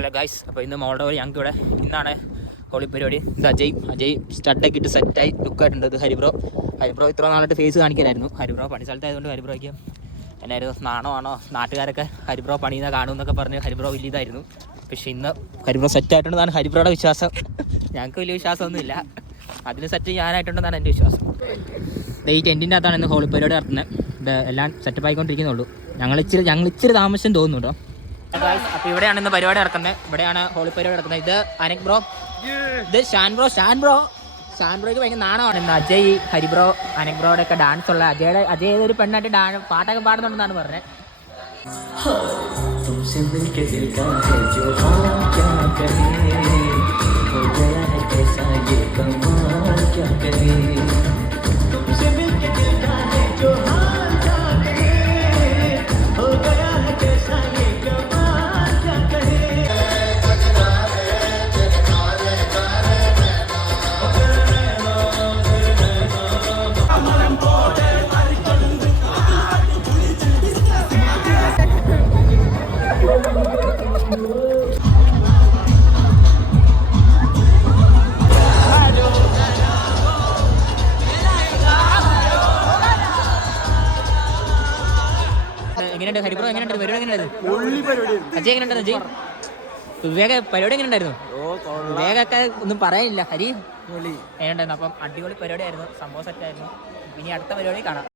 Hello guys, അപ്പോൾ ഇന്ന് മോൾഡോയിൽ ഞങ്ങൾക്ക് ഇവിടെ ഇന്നാണ് ഹോളി പരിപാടി. ഇത് അജയ് സ്റ്റഡൊക്കെ ഇട്ട് സെറ്റായി ലുക്കായിട്ടുണ്ട്. ഇത് ഹരിബ്രോ ഇത്ര നാളായിട്ട് ഫേസ് കാണിക്കാനായിരുന്നു. ഹരിബ്രോ പണി സ്ഥലത്തായതുകൊണ്ട് ഹരിബ്രോയ്ക്ക് എന്നായിരുന്നു നാണോ നാട്ടുകാരൊക്കെ ഹരിബ്രോ പണിയുന്ന കാണുമെന്നൊക്കെ പറഞ്ഞ് ഹരിബ്രോ വലിയതായിരുന്നു. പക്ഷേ ഇന്ന് ഹരിബ്രോ സെറ്റായിട്ടുണ്ടെന്നാണ് ഹരിബ്രോയുടെ വിശ്വാസം. ഞങ്ങൾക്ക് വലിയ വിശ്വാസമൊന്നുമില്ല, അതിന് സെറ്റ് ഞാനായിട്ടുണ്ടെന്നാണ് എൻ്റെ വിശ്വാസം. ഈ ടെൻറ്റിൻ്റെ അകത്താണ് ഇന്ന് ഹോളി പരിപാടി നടത്തുന്നത്. ഇത് എല്ലാം സെറ്റപ്പ് ആയിക്കൊണ്ടിരിക്കുന്നുള്ളൂ. ഞങ്ങൾ ഇച്ചിരി താമസം തോന്നുന്നുണ്ടോ. അപ്പോൾ ഇവിടെയാണ് ഇന്ന് പരിപാടി നടക്കുന്നത്. ഇവിടെയാണ് ഹോളി പരിപാടി നടക്കുന്നത്. ഇത് അനക് ബ്രോ, ഇത് ഷാൻ ബ്രോയ്ക്ക് ഭയങ്കര നാണമാണ്. ഇന്ന് അജയ്, ഹരിബ്രോ, അനക് ബ്രോയുടെ ഒക്കെ ഡാൻസ് ഉള്ള അജയ് ഏതൊരു പെണ്ണായിട്ട് പാട്ടൊക്കെ പാടുന്നുണ്ടെന്നാണ് പറഞ്ഞത്. എങ്ങനെയുണ്ട് ഹരിബ്രോ? എങ്ങനെയുണ്ട് പരിപാടി? എങ്ങനെയുണ്ട് അജയ്? എങ്ങനെയുണ്ട് അജയ്? വിവേക പരിപാടി എങ്ങനെയുണ്ടായിരുന്നു? വിവേകൊക്കെ ഒന്നും പറയാനില്ല. ഹരി എങ്ങനെയുണ്ടായിരുന്നു? അപ്പം അടിപൊളി പരിപാടിയായിരുന്നു, സംഭവം സെറ്റായിരുന്നു. ഇനി അടുത്ത പരിപാടി കാണാം.